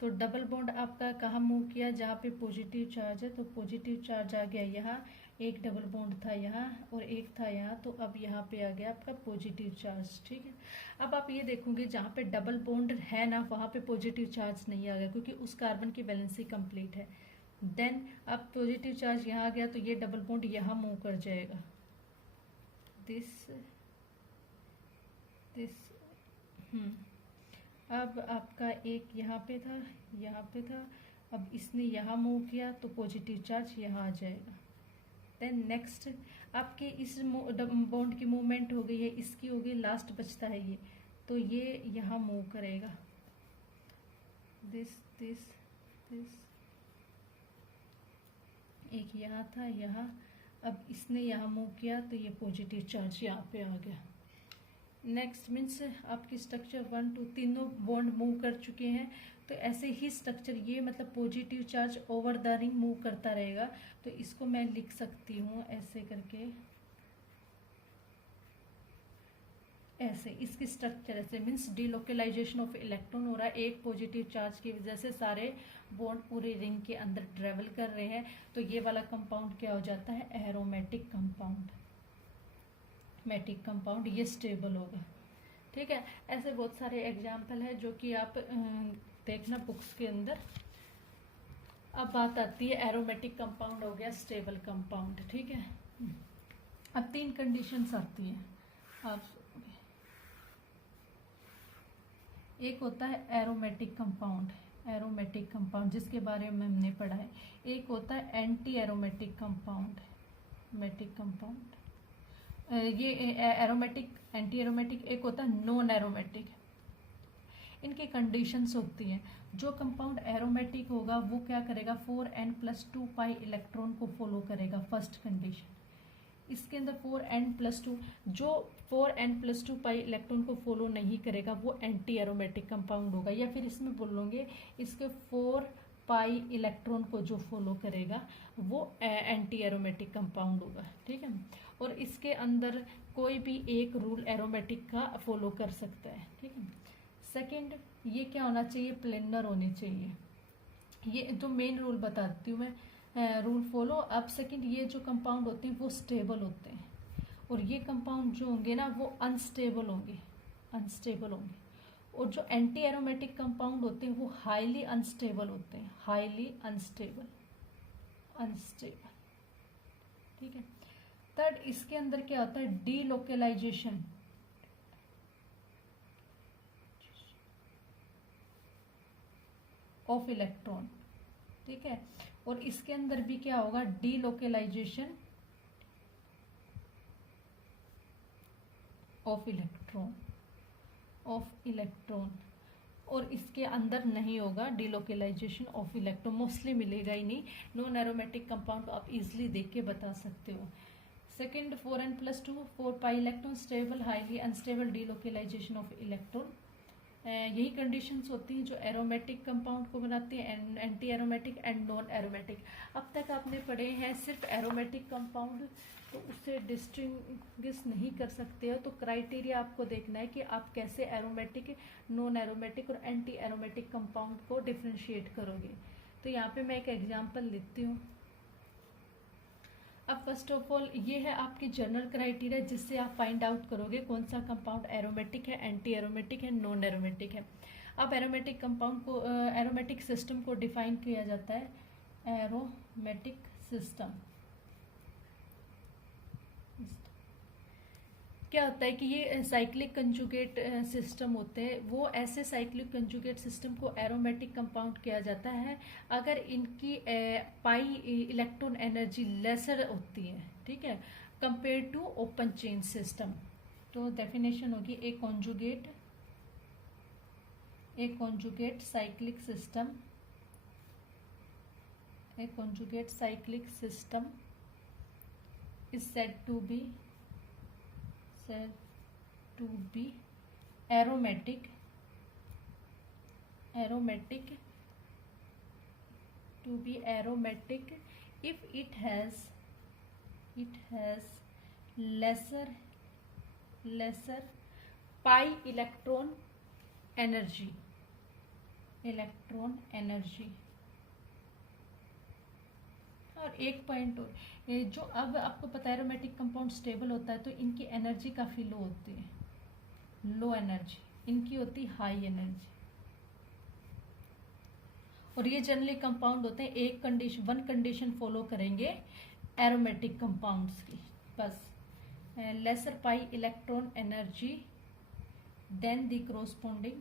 तो डबल बॉन्ड आपका कहाँ मूव किया, जहाँ पे पॉजिटिव चार्ज है, तो पॉजिटिव चार्ज आ गया यहाँ, एक डबल बॉन्ड था यहाँ और एक था यहाँ, तो अब यहाँ पे आ गया आपका पॉजिटिव चार्ज, ठीक है। अब आप ये देखोगे जहाँ पे डबल बॉन्ड है ना, वहाँ पे पॉजिटिव चार्ज नहीं आ गया, क्योंकि उस कार्बन की वैलेंसी कंप्लीट है। देन अब पॉजिटिव चार्ज यहाँ आ गया तो ये डबल बॉन्ड यहाँ मूव कर जाएगा, दिस दिस, अब आपका एक यहाँ पे था, यहाँ पे था, अब इसने यहाँ मूव किया तो पॉजिटिव चार्ज यहाँ आ जाएगा। देन नेक्स्ट आपके इस बॉन्ड की मूवमेंट हो गई है, इसकी हो गई, लास्ट बचता है ये, तो ये यहाँ मूव करेगा, दिस दिस दिस, एक यहाँ था यहाँ, अब इसने यहाँ मूव किया तो ये पॉजिटिव चार्ज यहाँ पे आ गया। नेक्स्ट मीन्स आपकी स्ट्रक्चर 1 2 तीनों बॉन्ड मूव कर चुके हैं, तो ऐसे ही स्ट्रक्चर ये मतलब positive charge over the ring move करता रहेगा। तो इसको मैं लिख सकती हूँ ऐसे करके, ऐसे इसकी स्ट्रक्चर ऐसे, मीन्स डीलोकलाइजेशन ऑफ इलेक्ट्रॉन हो रहा है, एक पॉजिटिव चार्ज की वजह से सारे बॉन्ड पूरे रिंग के अंदर ट्रेवल कर रहे हैं, तो ये वाला कंपाउंड क्या हो जाता है, एरोमेटिक कंपाउंड, मेटिक कंपाउंड, ये स्टेबल होगा, ठीक है। ऐसे बहुत सारे एग्जाम्पल है जो कि आप देखना बुक्स के अंदर। अब बात आती है एरोमेटिक कंपाउंड हो गया स्टेबल कंपाउंड, ठीक है। अब 3 कंडीशंस आती हैं, आप एक होता है एरोमेटिक कंपाउंड, एरोमेटिक कंपाउंड जिसके बारे में हमने पढ़ा है। एक होता है anti aromatic compound, matic compound, ये एरोमेटिक, एंटी एरोमेटिक, एक होता है नॉन एरोमेटिक। इनकी कंडीशंस होती हैं। जो कंपाउंड एरोमेटिक होगा वो क्या करेगा, 4n+2 पाई इलेक्ट्रॉन को फॉलो करेगा, फर्स्ट कंडीशन। इसके अंदर 4n+2, जो 4n+2 पाई इलेक्ट्रॉन को फॉलो नहीं करेगा वो एंटी एरोमेटिक कंपाउंड होगा, या फिर इसमें बोलोगे इसके 4 पाई इलेक्ट्रॉन को जो फॉलो करेगा वो एंटी एरोमेटिक कंपाउंड होगा, ठीक है। और इसके अंदर कोई भी एक रूल एरोमेटिक का फॉलो कर सकता है, ठीक है। सेकंड, ये क्या होना चाहिए, प्लेनर होने चाहिए। ये जो मेन रूल बताती हूँ मैं, रूल फॉलो। अब सेकंड, ये जो कंपाउंड होते हैं वो स्टेबल होते हैं, और ये कंपाउंड जो होंगे ना वो अनस्टेबल होंगे, अनस्टेबल होंगे। और जो एंटी एरोमेटिक कंपाउंड होते हैं वो हाईली अनस्टेबल होते हैं, हाईली अनस्टेबल, अनस्टेबल, ठीक है। थर्ड, इसके अंदर क्या होता है, डीलोकेलाइजेशन, ऑफ इलेक्ट्रॉन, ठीक है। और इसके अंदर भी क्या होगा, delocalisation of electron, of electron. और इसके अंदर नहीं होगा डीलोकेलाइजेशन ऑफ इलेक्ट्रॉन, मोस्टली मिलेगा ही नहीं। नॉन एरोमेटिक कंपाउंड आप इजीली देख के बता सकते हो। Second, 4n+2, 4 pi electron, stable, highly unstable, delocalisation of electron. यही कंडीशंस होती हैं जो एरोमेटिक कंपाउंड को बनाती हैं, anti aromatic and non aromatic. अब तक आपने पढ़े हैं सिर्फ एरोमेटिक कंपाउंड, तो उससे डिस्टिंग्विश नहीं कर सकते हो। तो क्राइटेरिया आपको देखना है कि आप कैसे एरोमेटिक, नॉन एरोमेटिक और एंटी एरोमेटिक कंपाउंड को डिफ्रेंशिएट करोगे। तो यहाँ पे मैं एक एग्जांपल लेती हूँ। अब फर्स्ट ऑफ ऑल ये है आपकी जनरल क्राइटेरिया, जिससे आप फाइंड आउट करोगे कौन सा कंपाउंड एरोमेटिक है, एंटी एरोमेटिक है, नॉन एरोमेटिक है। अब एरोमेटिक कंपाउंड को, एरोमेटिक सिस्टम को डिफाइन किया जाता है एरोमेटिक सिस्टम। क्या होता है कि ये साइक्लिक कंजुगेट सिस्टम होते हैं। वो ऐसे साइक्लिक कंजुगेट सिस्टम को एरोमेटिक कंपाउंड किया जाता है अगर इनकी पाई इलेक्ट्रॉन एनर्जी लेसर होती है, ठीक है, compare to open chain system. तो डेफिनेशन होगी a conjugate cyclic system, a conjugate cyclic system is said to be aromatic if it has lesser pi electron energy, और एक पॉइंट और, जो अब आपको पता है एरोमेटिक कंपाउंड स्टेबल होता है तो इनकी एनर्जी काफ़ी लो होती है, लो एनर्जी, इनकी होती है हाई एनर्जी। और ये जनरली कंपाउंड होते हैं एक कंडीशन, वन कंडीशन फॉलो करेंगे एरोमेटिक कंपाउंड्स की, बस lesser pi electron energy then the corresponding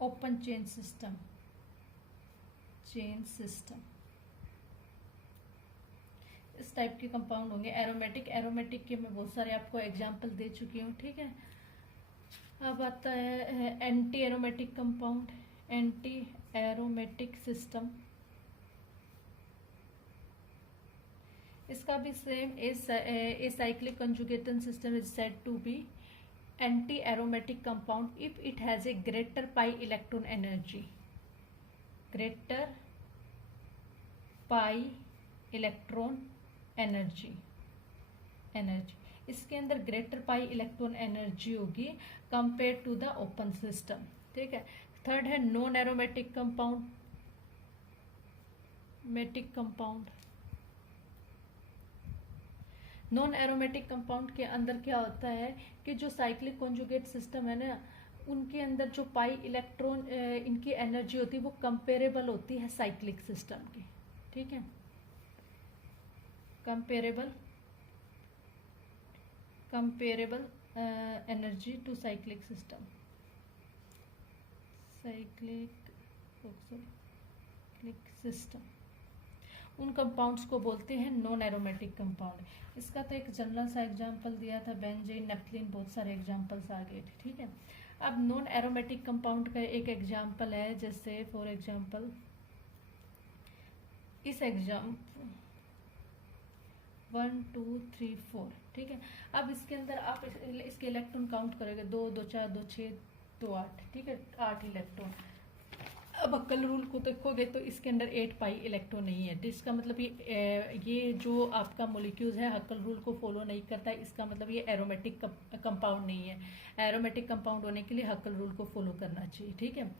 open chain system, इस टाइप के कंपाउंड होंगे एरोमेटिक के मैं बहुत सारे आपको एग्जांपल दे चुकी हूँ, ठीक है। अब आता है anti aromatic compound, anti aromatic system. इसका भी same, a cyclic conjugation system is said to be anti-aromatic compound if it has a greater pi electron energy, इसके अंदर ग्रेटर पाई इलेक्ट्रॉन एनर्जी होगी compare to the open system, ठीक है। Third है non aromatic compound, non aromatic compound के अंदर क्या होता है कि जो साइक्लिक कॉन्जुगेट सिस्टम है ना, उनके अंदर जो पाई इलेक्ट्रॉन इनकी एनर्जी होती है वो कंपेरेबल होती है साइक्लिक सिस्टम की, ठीक है, comparable energy to cyclic system, उन कंपाउंड्स को बोलते हैं नॉन एरोमेटिक कंपाउंड। इसका तो एक जनरल सा एग्जांपल दिया था, बेंजीन, नेफ्थलीन, बहुत सारे एग्जांपल्स आ गए थे, ठीक है। अब नॉन एरोमेटिक कंपाउंड का एक एग्जांपल है, जैसे फॉर एग्जांपल इस एग्जांपल 1 2 3 4, ठीक है। अब इसके अंदर आप इसके इलेक्ट्रॉन काउंट करोगे, 2 2 4 2 6 2 8, ठीक है, 8 इलेक्ट्रॉन। अब हक्कल रूल को देखोगे तो इसके अंदर 8 पाई इलेक्ट्रॉन नहीं है, जिसका मतलब ये जो आपका मोलिक्यूल्स है हक्कल रूल को फॉलो नहीं करता है, इसका मतलब ये एरोमेटिक कंपाउंड नहीं है। एरोमेटिक कंपाउंड होने के लिए हक्कल रूल को फॉलो करना चाहिए, ठीक है।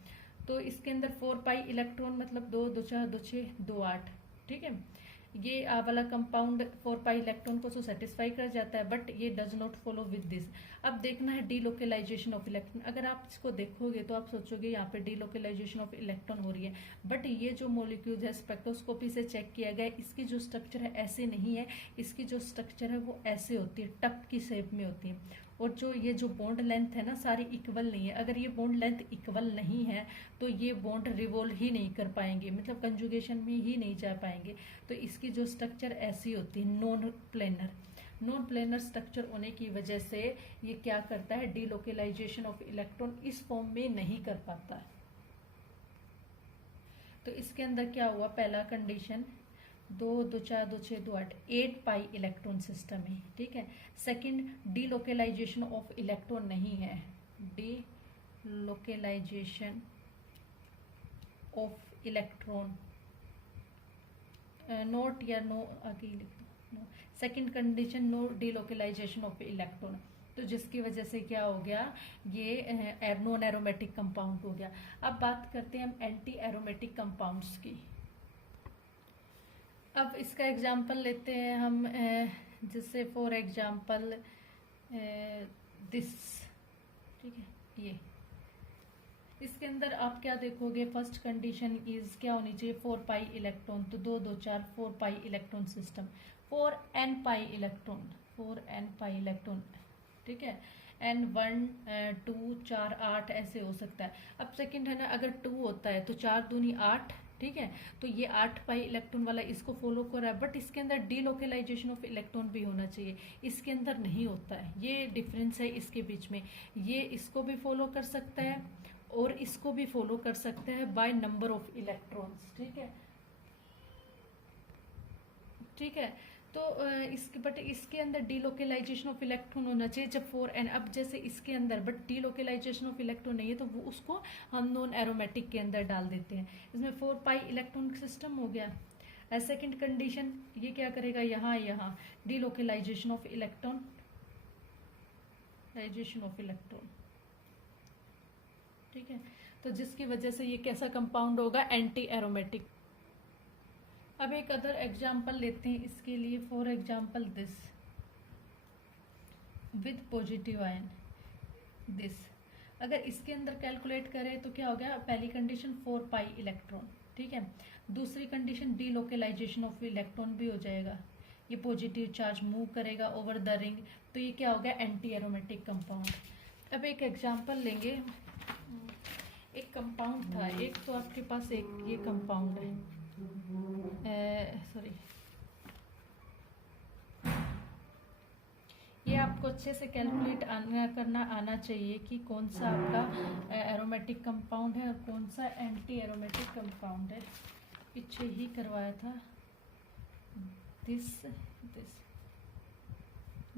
तो इसके अंदर 4 पाई इलेक्ट्रॉन मतलब 2 2 4 2 6 2 8, ठीक है। ये आ वाला कंपाउंड 4 पाई इलेक्ट्रॉन को तो सेटिस्फाई कर जाता है, बट ये does not follow with this. अब देखना है डीलोकेलाइजेशन ऑफ इलेक्ट्रॉन। अगर आप इसको देखोगे तो आप सोचोगे यहाँ पे डीलोकेलाइजेशन ऑफ इलेक्ट्रॉन हो रही है, बट ये जो मॉलिक्यूल है स्पेक्ट्रोस्कोपी से चेक किया गया, इसकी जो स्ट्रक्चर है ऐसे नहीं है, इसकी जो स्ट्रक्चर है वो ऐसे होती है, टप की शेप में होती है। और जो ये जो बॉन्ड लेंथ है ना सारी इक्वल नहीं है। अगर ये बॉन्ड लेंथ इक्वल नहीं है तो ये बॉन्ड रिवॉल्व ही नहीं कर पाएंगे, मतलब कंजुगेशन में ही नहीं जा पाएंगे। तो इसकी जो स्ट्रक्चर ऐसी होती है non planar. Non planar structure होने की वजह से ये क्या करता है, डीलोकेलाइजेशन ऑफ इलेक्ट्रॉन इस फॉर्म में नहीं कर पाता है। तो इसके अंदर क्या हुआ, पहला कंडीशन 2 2 4 2 6 2 8, 8 पाई इलेक्ट्रॉन सिस्टम है, ठीक है। सेकंड, डीलोकेलाइजेशन ऑफ इलेक्ट्रॉन नहीं है, डीलोकेलाइजेशन ऑफ इलेक्ट्रॉन, नोट या नो आगे लिख दो, second condition no delocalization of electron. तो जिसकी वजह से क्या हो गया, ये नॉन एरोमेटिक कंपाउंड हो गया। अब बात करते हैं हम एंटी एरोमेटिक कंपाउंड्स की। अब इसका एग्जाम्पल लेते हैं हम, जिससे फॉर एग्जाम्पल दिस, ठीक है। ये इसके अंदर आप क्या देखोगे, फर्स्ट कंडीशन इज क्या होनी चाहिए, 4 पाई इलेक्ट्रॉन। तो 2 2 4 4 pi electron system, 4 n pi electron, 4 n pi electron, ठीक है। n 1 2 4 8 ऐसे हो सकता है। अब सेकंड है ना, अगर 2 होता है तो 4 दूनी 8, ठीक है। तो ये 8 पाई इलेक्ट्रॉन वाला इसको फॉलो कर रहा है, बट इसके अंदर डीलोकेलाइजेशन ऑफ इलेक्ट्रॉन भी होना चाहिए, इसके अंदर नहीं होता है। ये डिफरेंस है इसके बीच में। ये इसको भी फॉलो कर सकता है और इसको भी फॉलो कर सकते हैं बाय नंबर ऑफ इलेक्ट्रॉन्स, ठीक है, ठीक है। तो इसके बट इसके अंदर डीलोकेलाइजेशन ऑफ इलेक्ट्रॉन होना चाहिए जब 4n। अब जैसे इसके अंदर बट डीलोकेलाइजेशन ऑफ इलेक्ट्रॉन नहीं है तो वो उसको हम नॉन एरोमेटिक के अंदर डाल देते हैं। इसमें 4 पाई इलेक्ट्रॉन सिस्टम हो गया। सेकंड कंडीशन ये क्या करेगा, यहाँ डीलोकेलाइजेशन ऑफ इलेक्ट्रॉन, ठीक है। तो जिसकी वजह से ये कैसा कंपाउंड होगा, एंटी एरोमेटिक। अब एक अदर एग्जाम्पल लेते हैं इसके लिए, for example this with positive ion, this. अगर इसके अंदर कैलकुलेट करें तो क्या हो गया, पहली कंडीशन 4 पाई इलेक्ट्रॉन, ठीक है। दूसरी कंडीशन डीलोकेलाइजेशन ऑफ इलेक्ट्रॉन भी हो जाएगा, ये पॉजिटिव चार्ज मूव करेगा ओवर द रिंग, तो ये क्या हो गया, एंटी एरोमेटिक कंपाउंड। अब एक एग्जाम्पल लेंगे, एक कंपाउंड था, एक तो आपके पास एक ये कंपाउंड है, सॉरी, ये आपको अच्छे से कैलकुलेट करना आना चाहिए कि कौन सा आपका एरोमेटिक कंपाउंड है और कौन सा एंटी एरोमेटिक कंपाउंड है। पीछे ही करवाया था, this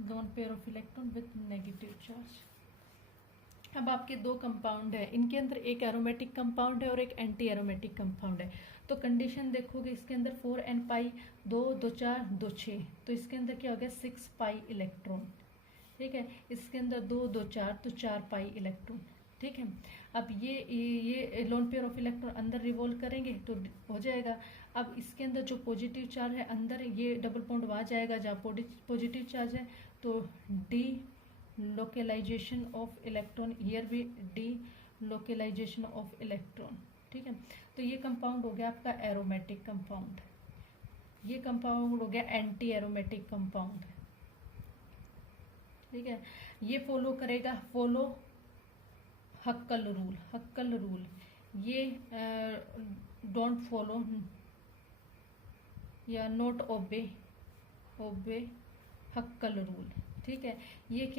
lone pair of electron with negative charge. अब आपके दो कंपाउंड है, इनके अंदर एक एरोमेटिक कंपाउंड है और एक एंटी एरोमेटिक कंपाउंड है। तो कंडीशन देखोगे इसके अंदर 4n पाई, 2 2 4 2 6, तो इसके अंदर क्या हो गया, 6 पाई इलेक्ट्रॉन, ठीक है। इसके अंदर 2 2 4 तो 4 पाई इलेक्ट्रॉन, ठीक है। अब ये लोन पेयर ऑफ इलेक्ट्रॉन अंदर रिवॉल्व करेंगे तो हो जाएगा। अब इसके अंदर जो पॉजिटिव चार्ज है अंदर, ये डबल बॉन्ड वहाँ जाएगा जहाँ पॉजिटिव चार्ज है, तो D localisation of electron, here भी डी लोकेलाइजेशन ऑफ इलेक्ट्रॉन, ठीक है। तो ये कंपाउंड हो गया आपका एरोमेटिक कंपाउंड, ये कंपाउंड हो गया एंटी एरोमेटिक कंपाउंड, ठीक है। ये फॉलो करेगा, फॉलो हक्कल रूल, ये डोंट फॉलो, या नोट ओबे ओबे हक्कल रूल। ठीक है, ये क्या